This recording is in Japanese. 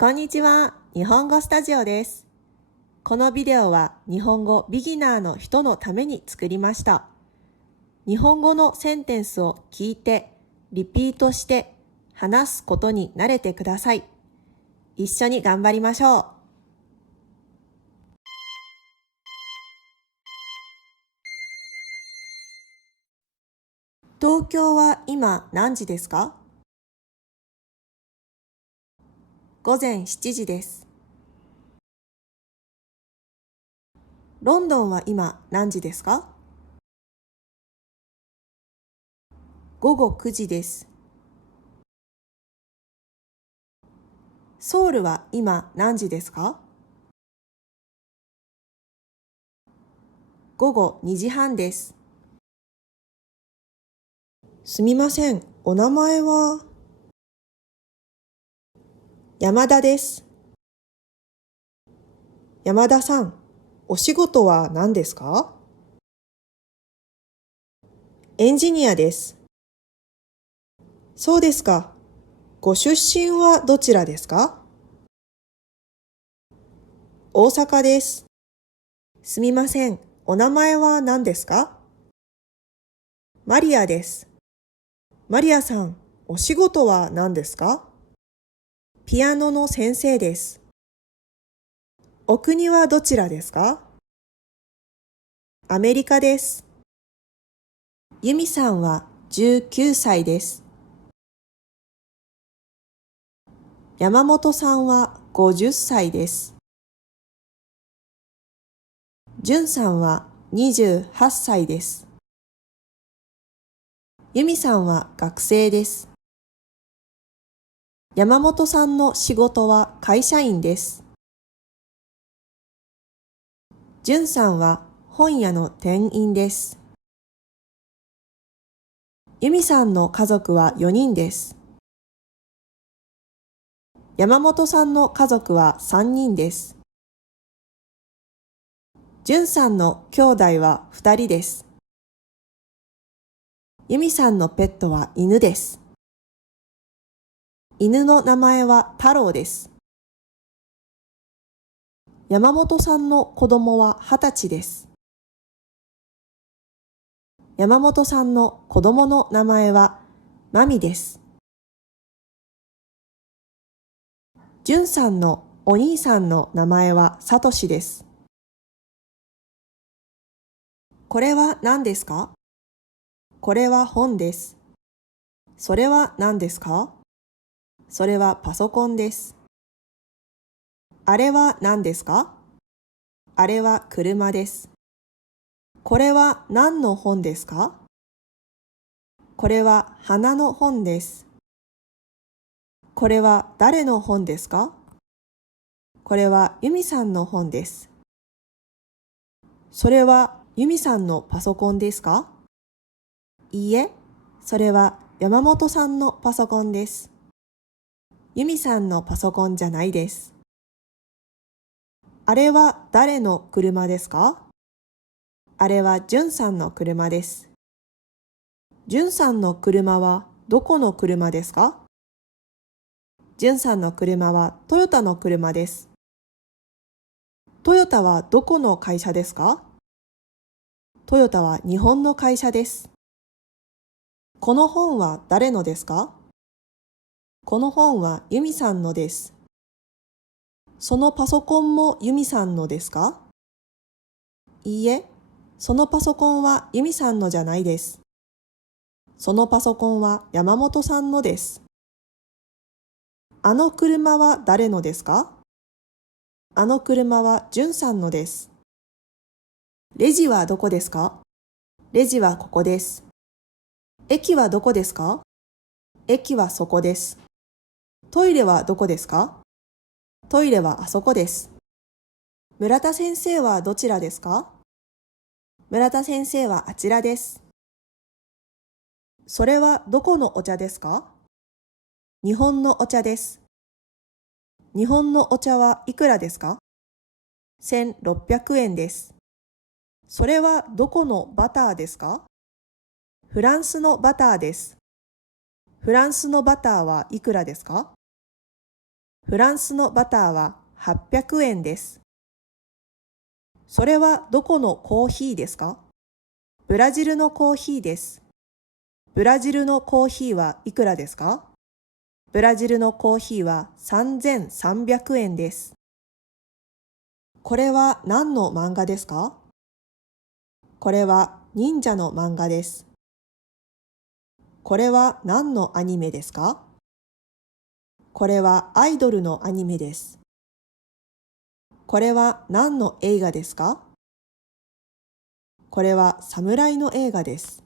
こんにちは。日本語スタジオです。このビデオは日本語ビギナーの人のために作りました。日本語のセンテンスを聞いて、リピートして話すことに慣れてください。一緒に頑張りましょう。東京は今何時ですか？午前7時です。ロンドンは今何時ですか？午後9時です。ソウルは今何時ですか？午後2時半です。すみません。お名前は？山田です。山田さん、お仕事は何ですか？エンジニアです。そうですか。ご出身はどちらですか？大阪です。すみません。お名前は何ですか？マリアです。マリアさん、お仕事は何ですか？ピアノの先生です。お国はどちらですか？アメリカです。ユミさんは19歳です。山本さんは50歳です。ジュンさんは28歳です。ユミさんは学生です。山本さんの仕事は会社員です。ジュンさんは本屋の店員です。ユミさんの家族は4人です。山本さんの家族は3人です。ジュンさんの兄弟は2人です。ユミさんのペットは犬です。犬の名前は太郎です。山本さんの子供は20歳です。山本さんの子供の名前はマミです。ジュンさんのお兄さんの名前はサトシです。これは何ですか？これは本です。それは何ですか？それはパソコンです。あれは何ですか？あれは車です。これは何の本ですか？これは花の本です。これは誰の本ですか？これはユミさんの本です。それはユミさんのパソコンですか？いいえ、それは山本さんのパソコンです。ユミさんのパソコンじゃないです。あれは誰の車ですか？あれはジュンさんの車です。ジュンさんの車はどこの車ですか？ジュンさんの車はトヨタの車です。トヨタはどこの会社ですか？トヨタは日本の会社です。この本は誰のですか？この本はユミさんのです。そのパソコンもユミさんのですか？いいえ、そのパソコンはユミさんのじゃないです。そのパソコンは山本さんのです。あの車は誰のですか？あの車はジュンさんのです。レジはどこですか？レジはここです。駅はどこですか？駅はそこです。トイレはどこですか？トイレはあそこです。村田先生はどちらですか？村田先生はあちらです。それはどこのお茶ですか？日本のお茶です。日本のお茶はいくらですか？1600円です。それはどこのバターですか？フランスのバターです。フランスのバターはいくらですか？フランスのバターは800円です。それはどこのコーヒーですか？ブラジルのコーヒーです。ブラジルのコーヒーはいくらですか？ブラジルのコーヒーは3300円です。これは何の漫画ですか？これは忍者の漫画です。これは何のアニメですか？これはアイドルのアニメです。これは何の映画ですか？これは侍の映画です。